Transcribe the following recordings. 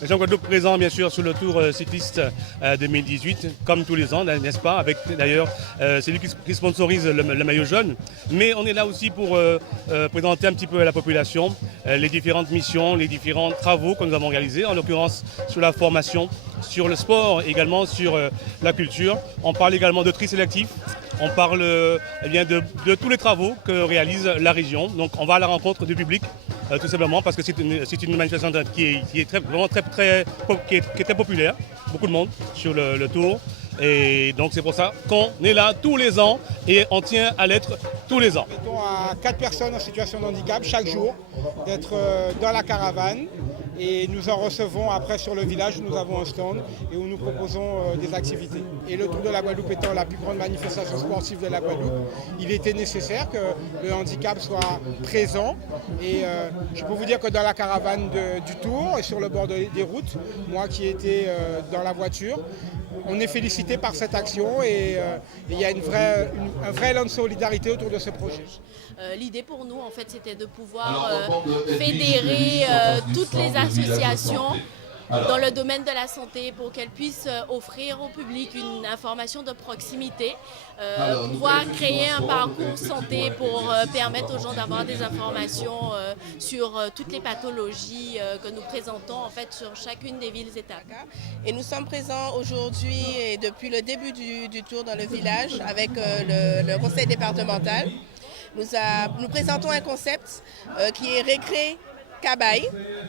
Région Guadeloupe présent bien sûr sur le Tour cycliste 2018, comme tous les ans, n'est-ce pas, avec d'ailleurs c'est lui qui sponsorise le maillot jaune. Mais on est là aussi pour présenter un petit peu à la population les différentes missions, les différents travaux que nous avons réalisés, en l'occurrence sur la formation, sur le sport, également sur la culture. On parle également de tri sélectif. On parle de tous les travaux que réalise la région. Donc on va à la rencontre du public, tout simplement parce que c'est une manifestation qui est très populaire. Beaucoup de monde sur le Tour. Et donc c'est pour ça qu'on est là tous les ans et on tient à l'être tous les ans. Nous permettons à 4 personnes en situation de handicap chaque jour d'être dans la caravane et nous en recevons après sur le village où nous avons un stand et où nous proposons des activités. Et le Tour de la Guadeloupe étant la plus grande manifestation sportive de la Guadeloupe, il était nécessaire que le handicap soit présent et je peux vous dire que dans la caravane du Tour et sur le bord des routes, moi qui étais dans la voiture, on est félicité par cette action et il y a un vrai élan de solidarité autour de ce projet. L'idée pour nous, en fait, c'était de pouvoir fédérer toutes les associations dans le domaine de la santé pour qu'elles puissent offrir au public une information de proximité, pouvoir créer un parcours santé pour permettre aux gens d'avoir des informations sur toutes les pathologies que nous présentons en fait sur chacune des villes-états. Et nous sommes présents aujourd'hui et depuis le début du tour dans le village avec le conseil départemental. Nous présentons un concept qui est récré Cabaye,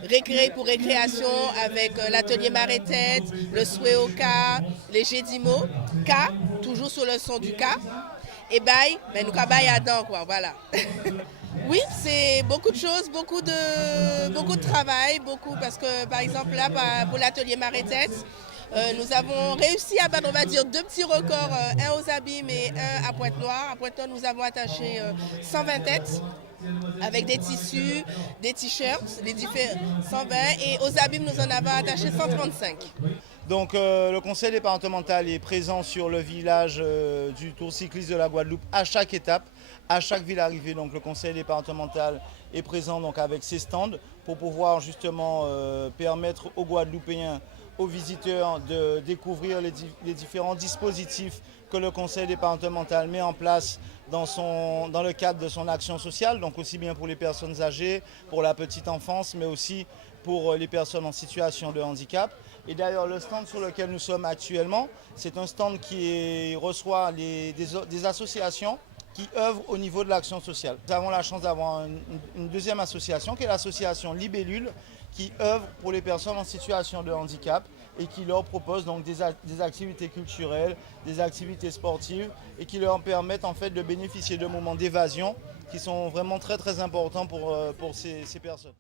récré pour récréation avec l'atelier Marétête, le souhait au K, les Gédimo, K, toujours sur le son du K, et Baye, mais nous Cabaye à dents quoi, voilà. Oui, c'est beaucoup de choses, beaucoup de travail, parce que par exemple là, pour l'atelier Marétête, nous avons réussi à battre, on va dire, 2 petits records, un aux Abîmes et un à Pointe-Noire. À Pointe-Noire, nous avons attaché 120 têtes avec des tissus, des t-shirts, les différents 120 et aux Abîmes, nous en avons attaché 135. Donc le conseil départemental est présent sur le village du Tour cycliste de la Guadeloupe à chaque étape, à chaque ville arrivée. Donc le conseil départemental est présent donc, avec ses stands pour pouvoir justement permettre aux Guadeloupéens, aux visiteurs de découvrir les différents dispositifs que le conseil départemental met en place dans le cadre de son action sociale, donc aussi bien pour les personnes âgées, pour la petite enfance, mais aussi pour les personnes en situation de handicap. Et d'ailleurs, le stand sur lequel nous sommes actuellement, c'est un stand qui reçoit des associations qui œuvrent au niveau de l'action sociale. Nous avons la chance d'avoir une deuxième association qui est l'association Libellule, qui œuvre pour les personnes en situation de handicap et qui leur propose donc des activités culturelles, des activités sportives et qui leur permettent en fait de bénéficier de moments d'évasion qui sont vraiment très très importants pour ces personnes.